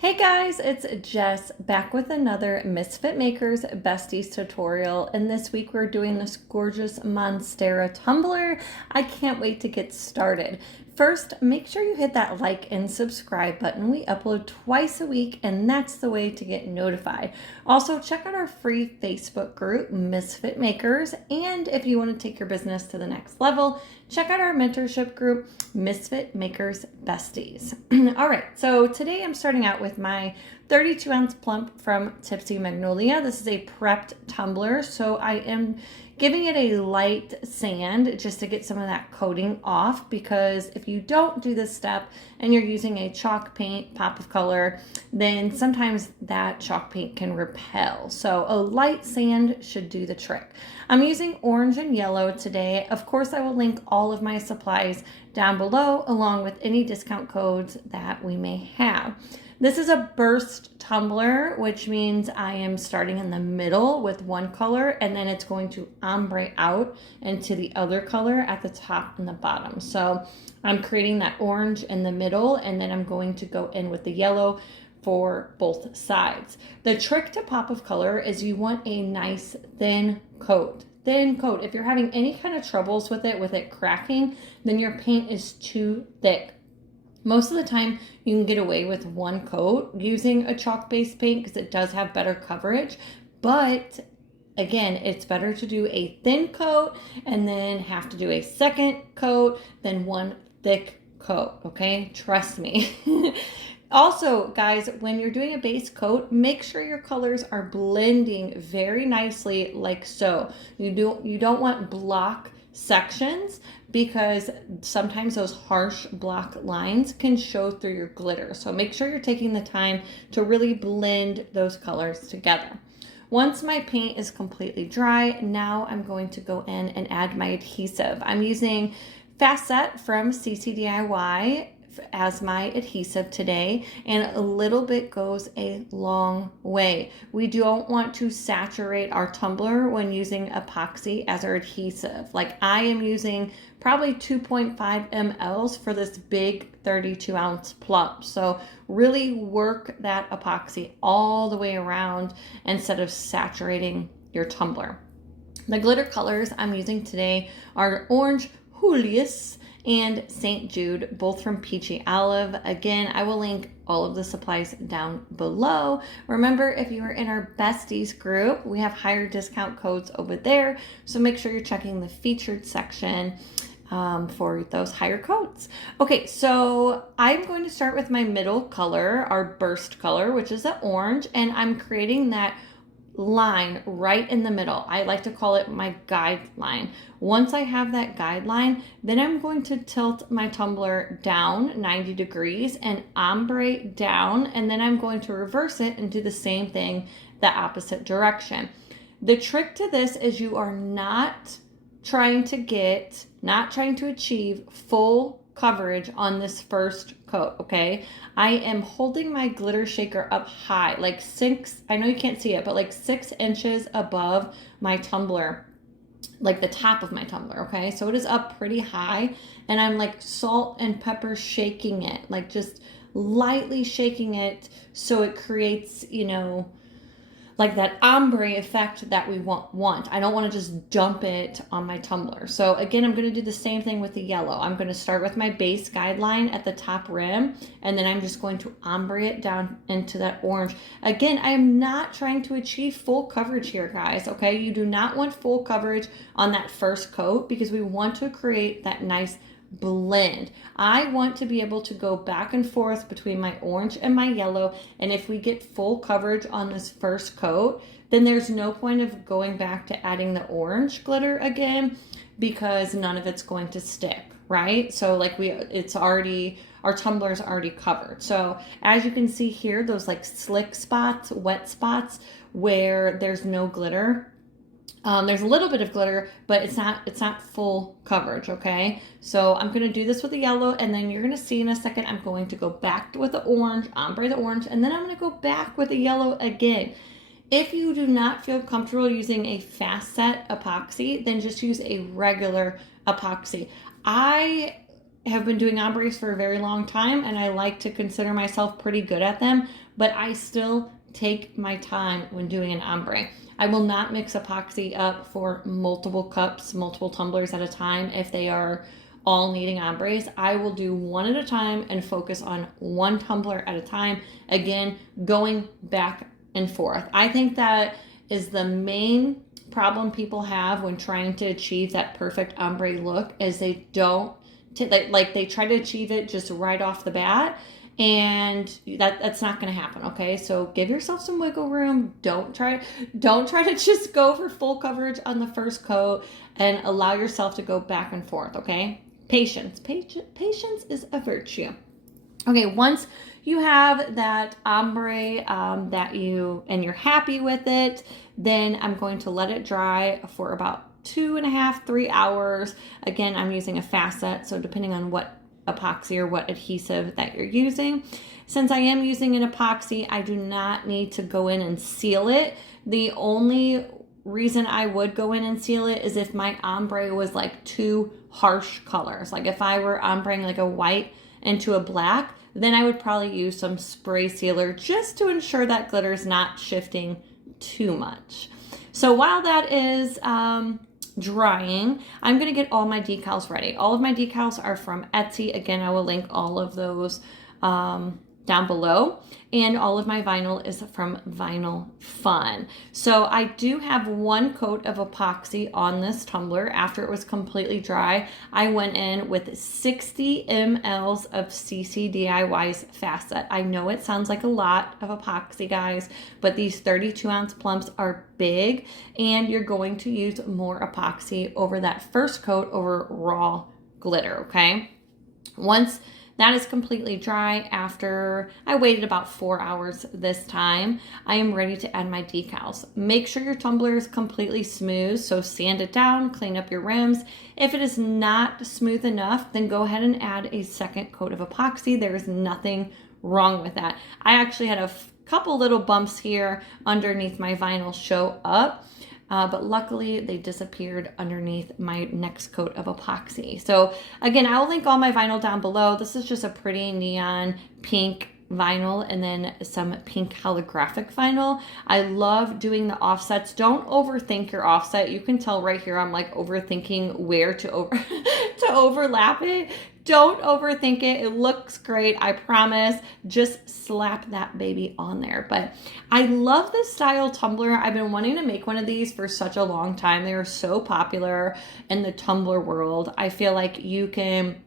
Hey guys, it's Jess back with another Misfit Makers Besties tutorial, and this week we're doing this gorgeous Monstera tumbler. I can't wait to get started. First, make sure you hit that like and subscribe button. We upload twice a week, and that's the way to get notified. Also, check out our free Facebook group, Misfit Makers, and if you want to take your business to the next level, check out our mentorship group, Misfit Makers Besties. All right, so today I'm starting out with my 32-ounce plump from Tipsy Magnolia. This is a prepped tumbler, so I am giving it a light sand just to get some of that coating off, because if you don't do this step and you're using a chalk paint pop of color, then sometimes that chalk paint can repel. So a light sand should do the trick. I'm using orange and yellow today. Of course, I will link all of my supplies down below, along with any discount codes that we may have. This is a burst tumbler, which means I am starting in the middle with one color, and then it's going to ombre out into the other color at the top and the bottom. So I'm creating that orange in the middle, and then I'm going to go in with the yellow for both sides. The trick to pop of color is you want a nice thin coat. Thin coat. If you're having any kind of troubles with it cracking, then your paint is too thick. Most of the time, you can get away with one coat using a chalk-based paint because it does have better coverage. But again, it's better to do a thin coat and then have to do a second coat than one thick coat, okay? Trust me. Also, guys, when you're doing a base coat, make sure your colors are blending very nicely like so. You don't want block sections, because sometimes those harsh block lines can show through your glitter. So make sure you're taking the time to really blend those colors together. Once my paint is completely dry, now I'm going to go in and add my adhesive. I'm using Fast Set from CCDIY as my adhesive today, and a little bit goes a long way. We don't want to saturate our tumbler when using epoxy as our adhesive. Like, I am using probably 2.5 mLs for this big 32-ounce plump. So really work that epoxy all the way around instead of saturating your tumbler. The glitter colors I'm using today are orange Julius and St. Jude, both from Peachy Olive. Again, I will link all of the supplies down below. Remember, if you are in our Besties group, we have higher discount codes over there, so make sure you're checking the featured section for those higher codes. Okay, so I'm going to start with my middle color, our burst color, which is the orange, and I'm creating that line right in the middle. I like to call it my guideline. Once I have that guideline, then I'm going to tilt my tumbler down 90 degrees and ombre down, and then I'm going to reverse it and do the same thing the opposite direction. The trick to this is you are not trying to achieve full coverage on this first coat, okay? I am holding my glitter shaker up high, like I know you can't see it, but like 6 inches above my tumbler, like the top of my tumbler, okay? So it is up pretty high, and I'm like salt and pepper shaking it, like just lightly shaking it so it creates, like that ombre effect that we want. I don't want to just dump it on my tumbler. So again, I'm going to do the same thing with the yellow. I'm going to start with my base guideline at the top rim, and then I'm just going to ombre it down into that orange. Again, I am not trying to achieve full coverage here, guys, okay? You do not want full coverage on that first coat, because we want to create that nice blend. I want to be able to go back and forth between my orange and my yellow, and if we get full coverage on this first coat, then there's no point of going back to adding the orange glitter again, because none of it's going to stick, right? So like our tumbler's already covered. So as you can see here, those like slick spots, wet spots where there's no glitter, there's a little bit of glitter, but it's not full coverage, okay? So I'm going to do this with the yellow, and then you're going to see in a second I'm going to go back with the orange, ombre the orange, and then I'm going to go back with the yellow again. If you do not feel comfortable using a Fast Set epoxy, then just use a regular epoxy. I have been doing ombres for a very long time, and I like to consider myself pretty good at them, but I still take my time when doing an ombre. I will not mix epoxy up for multiple cups, multiple tumblers at a time if they are all needing ombres. I will do one at a time and focus on one tumbler at a time. Again, going back and forth. I think that is the main problem people have when trying to achieve that perfect ombre look, is they don't, they try to achieve it just right off the bat, and that's not going to happen. Okay, so give yourself some wiggle room. Don't try to just go for full coverage on the first coat, and allow yourself to go back and forth. Okay, patience is a virtue. Okay, once you have that ombre you're happy with it, then I'm going to let it dry for about 2.5, 3 hours. Again, I'm using a facet, so depending on what epoxy or what adhesive that you're using. Since I am using an epoxy, I do not need to go in and seal it. The only reason I would go in and seal it is if my ombre was like two harsh colors. Like if I were ombreing like a white into a black, then I would probably use some spray sealer just to ensure that glitter is not shifting too much. So while that is drying, I'm going to get all my decals ready. All of my decals are from Etsy. Again, I will link all of those down below. And all of my vinyl is from Vinyl Fun. So I do have one coat of epoxy on this tumbler. After it was completely dry, I went in with 60 mLs of CCDIY's facet. I know it sounds like a lot of epoxy, guys, but these 32-ounce plumps are big, and you're going to use more epoxy over that first coat over raw glitter, okay? Once that is completely dry, after I waited about 4 hours this time, I am ready to add my decals. Make sure your tumbler is completely smooth, so sand it down, clean up your rims. If it is not smooth enough, then go ahead and add a second coat of epoxy. There is nothing wrong with that. I actually had a couple little bumps here underneath my vinyl show up. But luckily they disappeared underneath my next coat of epoxy. So again, I'll link all my vinyl down below. This is just a pretty neon pink vinyl and then some pink holographic vinyl. I love doing the offsets. Don't overthink your offset. You can tell right here I'm like overthinking where to to overlap it. Don't overthink it. It looks great, I promise. Just slap that baby on there. But I love this style tumbler. I've been wanting to make one of these for such a long time. They are so popular in the tumbler world. I feel like you can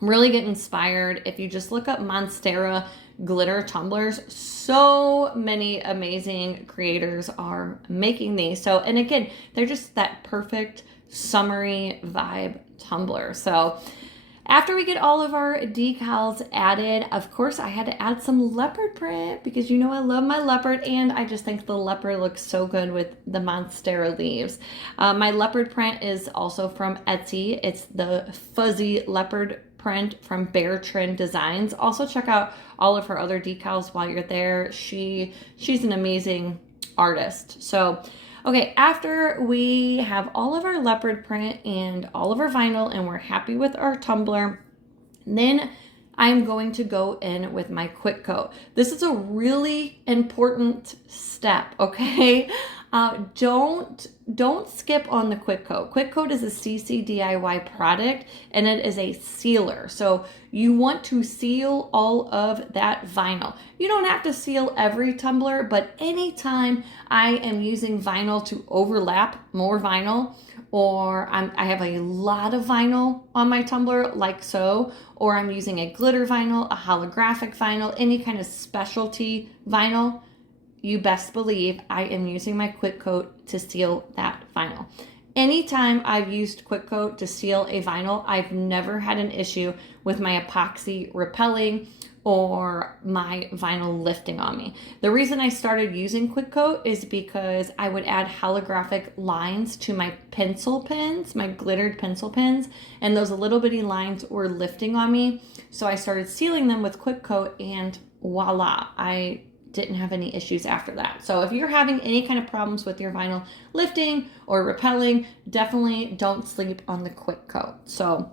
really get inspired if you just look up Monstera glitter tumblers. So many amazing creators are making these. So, and again, they're just that perfect summery vibe tumbler. So after we get all of our decals added, of course, I had to add some leopard print because you know I love my leopard, and I just think the leopard looks so good with the Monstera leaves. My leopard print is also from Etsy. It's the fuzzy leopard print from Bear Trend Designs. Also check out all of her other decals while you're there. She's an amazing artist. So okay, after we have all of our leopard print and all of our vinyl and we're happy with our tumbler, then I'm going to go in with my quick coat. This is a really important step, okay? Don't skip on the quick coat. Quick coat is a CCDIY product and it is a sealer. So you want to seal all of that vinyl. You don't have to seal every tumbler, but anytime I am using vinyl to overlap more vinyl, or I have a lot of vinyl on my tumbler like so, or I'm using a glitter vinyl, a holographic vinyl, any kind of specialty vinyl, you best believe I am using my quick coat to seal that vinyl. Anytime I've used quick coat to seal a vinyl, I've never had an issue with my epoxy repelling or my vinyl lifting on me. The reason I started using quick coat is because I would add holographic lines to my pencil pens, my glittered pencil pens, and those little bitty lines were lifting on me. So I started sealing them with quick coat, and voila, I didn't have any issues after that. So if you're having any kind of problems with your vinyl lifting or repelling, definitely don't sleep on the quick coat. So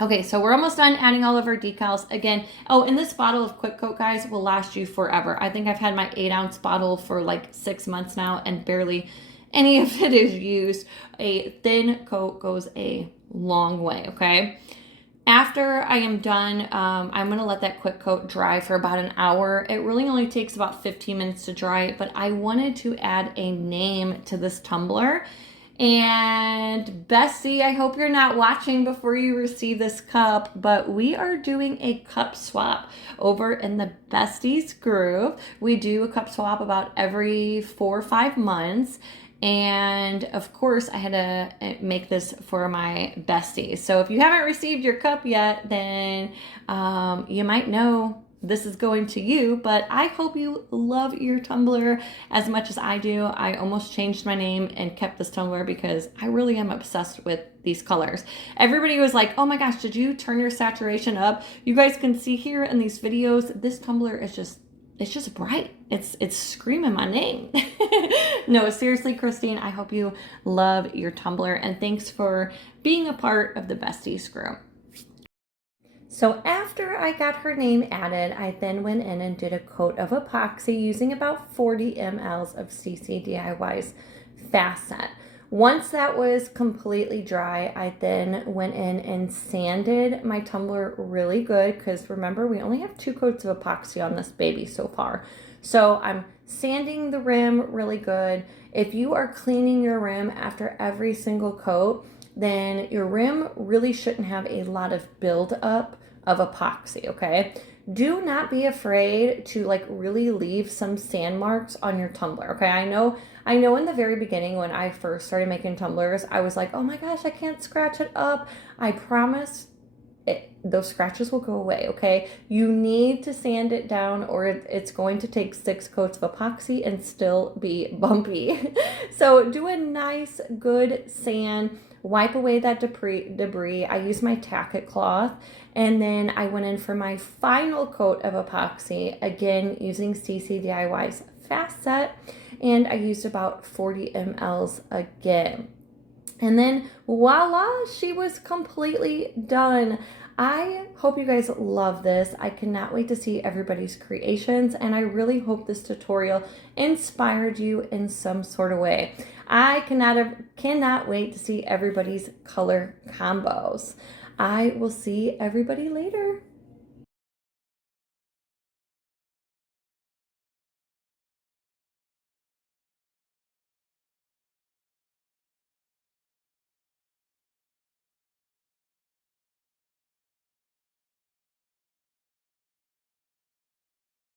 Okay, so we're almost done adding all of our decals. Again, oh, and this bottle of Quick Coat, guys, will last you forever. I think I've had my 8-ounce bottle for like 6 months now, and barely any of it is used. A thin coat goes a long way, okay? After I am done, I'm going to let that Quick Coat dry for about an hour. It really only takes about 15 minutes to dry, but I wanted to add a name to this tumbler. And Bessie, I hope you're not watching before you receive this cup, but we are doing a cup swap over in the Besties group. We do a cup swap about every 4 or 5 months. And of course, I had to make this for my besties. So if you haven't received your cup yet, then you might know this is going to you, but I hope you love your tumbler as much as I do. I almost changed my name and kept this tumbler because I really am obsessed with these colors. Everybody was like, oh my gosh, did you turn your saturation up? You guys can see here in these videos, this tumbler is just bright. It's screaming my name. No, seriously, Christine, I hope you love your tumbler, and thanks for being a part of the Besties group. So after I got her name added, I then went in and did a coat of epoxy using about 40 mLs of CCDIY's Fast Set. Once that was completely dry, I then went in and sanded my tumbler really good, because remember, we only have 2 coats of epoxy on this baby so far. So I'm sanding the rim really good. If you are cleaning your rim after every single coat, then your rim really shouldn't have a lot of buildup of epoxy, okay? Do not be afraid to like really leave some sand marks on your tumbler, okay? I know in the very beginning when I first started making tumblers, I was like, oh my gosh, I can't scratch it up. I promise those scratches will go away, okay? You need to sand it down, or it's going to take 6 coats of epoxy and still be bumpy. So do a nice, good sand. Wipe away that debris. I use my tacket cloth, and then I went in for my final coat of epoxy, again using CCDIY's Fast Set, and I used about 40 mLs again. And then voila, she was completely done. I hope you guys love this. I cannot wait to see everybody's creations, and I really hope this tutorial inspired you in some sort of way. I cannot wait to see everybody's color combos. I will see everybody later.